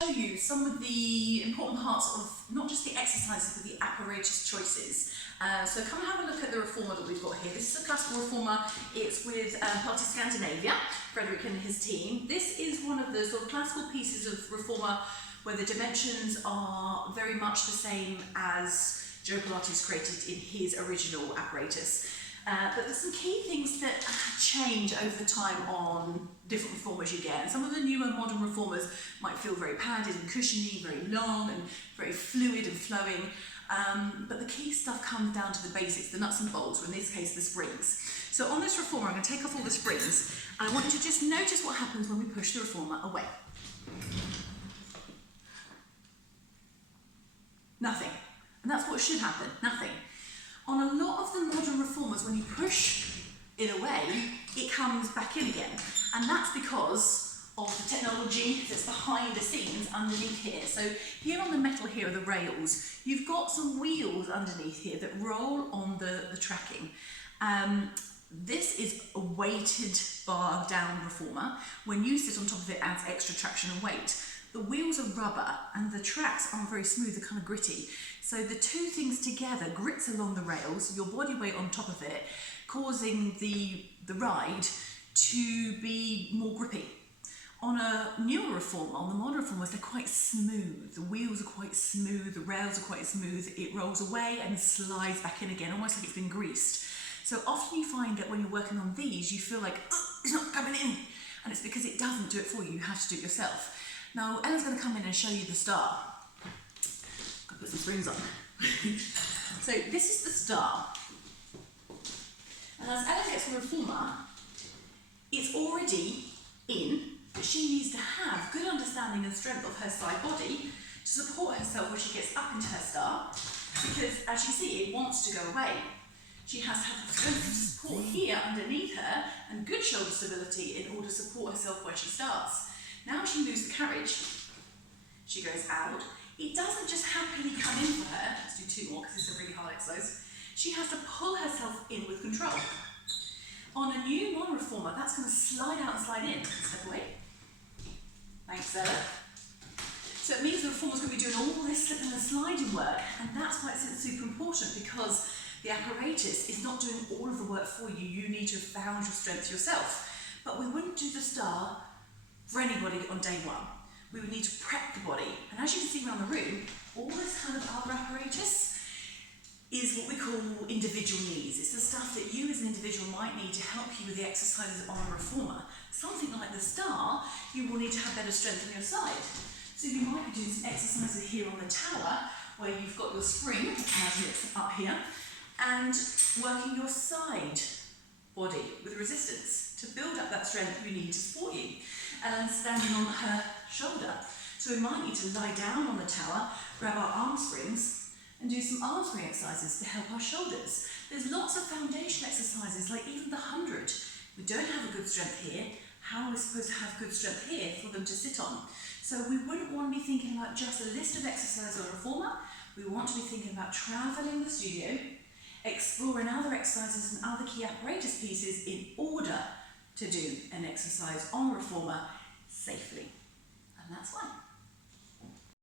Show you some of the important parts of not just the exercises but the apparatus choices. So come and have a look at the reformer that we've got here. This is a classical reformer. It's with Party Scandinavia, Frederick and his team. This is one of the sort of classical pieces of reformer where the dimensions are very much the same as Joe Pilates created in his original apparatus. But there's some key things that change over time on different reformers you get. And some of the newer modern reformers might feel very padded and cushiony, very long and very fluid and flowing. But the key stuff comes down to the basics, the nuts and bolts, or in this case the springs. So on this reformer I'm going to take off all the springs and I want you to just notice what happens when we push the reformer away. Nothing. And that's what should happen, nothing. On a lot of the modern reformers, when you push it away, it comes back in again. And that's because of the technology that's behind the scenes underneath here. So here on the metal here are the rails. You've got some wheels underneath here that roll on the tracking. This is a weighted bar down reformer. When you sit on top of it, it adds extra traction and weight. The wheels are rubber and the tracks aren't very smooth, they're kind of gritty. So the two things together, grits along the rails, your body weight on top of it, causing the ride to be more grippy. On a newer reformer, on the modern reformers, they're quite smooth. The wheels are quite smooth, the rails are quite smooth. It rolls away and slides back in again, almost like it's been greased. So often you find that when you're working on these, you feel like, oh, it's not coming in. And it's because it doesn't do it for you, you have to do it yourself. Now, Ellen's going to come in and show you the star. I'll put some springs on. So this is the star. And as Ellen gets from the reformer, it's already in, but she needs to have good understanding and strength of her side body to support herself when she gets up into her star, because as you see, it wants to go away. She has to have the strength to support here underneath her and good shoulder stability in order to support herself when she starts. Now she moves the carriage, she goes out. It doesn't just happily come in for her. Let's do two more because it's a really hard exercise. She has to pull herself in with control. On a new modern reformer, that's going to slide out and slide in. Step away. Thanks, Ella. So it means the reformer's going to be doing all this slipping and sliding work, and that's why it's super important, because the apparatus is not doing all of the work for you. You need to have found your strength yourself. But we wouldn't do the star for anybody on day one. We would need to prep the body. And as you can see around the room, all this kind of other apparatus is what we call individual needs. It's the stuff that you as an individual might need to help you with the exercises on a reformer. Something like the star, you will need to have better strength on your side. So you might be doing some exercises here on the tower, where you've got your spring, magnets up here, and working your side body with resistance to build up that strength you need to support you. Ellen's standing on her shoulder. So we might need to lie down on the tower, grab our arm springs and do some arm spring exercises to help our shoulders. There's lots of foundation exercises, like even the 100. We don't have a good strength here. How are we supposed to have good strength here for them to sit on? So we wouldn't want to be thinking about just a list of exercises on a reformer. We want to be thinking about travelling the studio, exploring other exercises and other key apparatus pieces in order to do an exercise on a reformer safely. And that's why.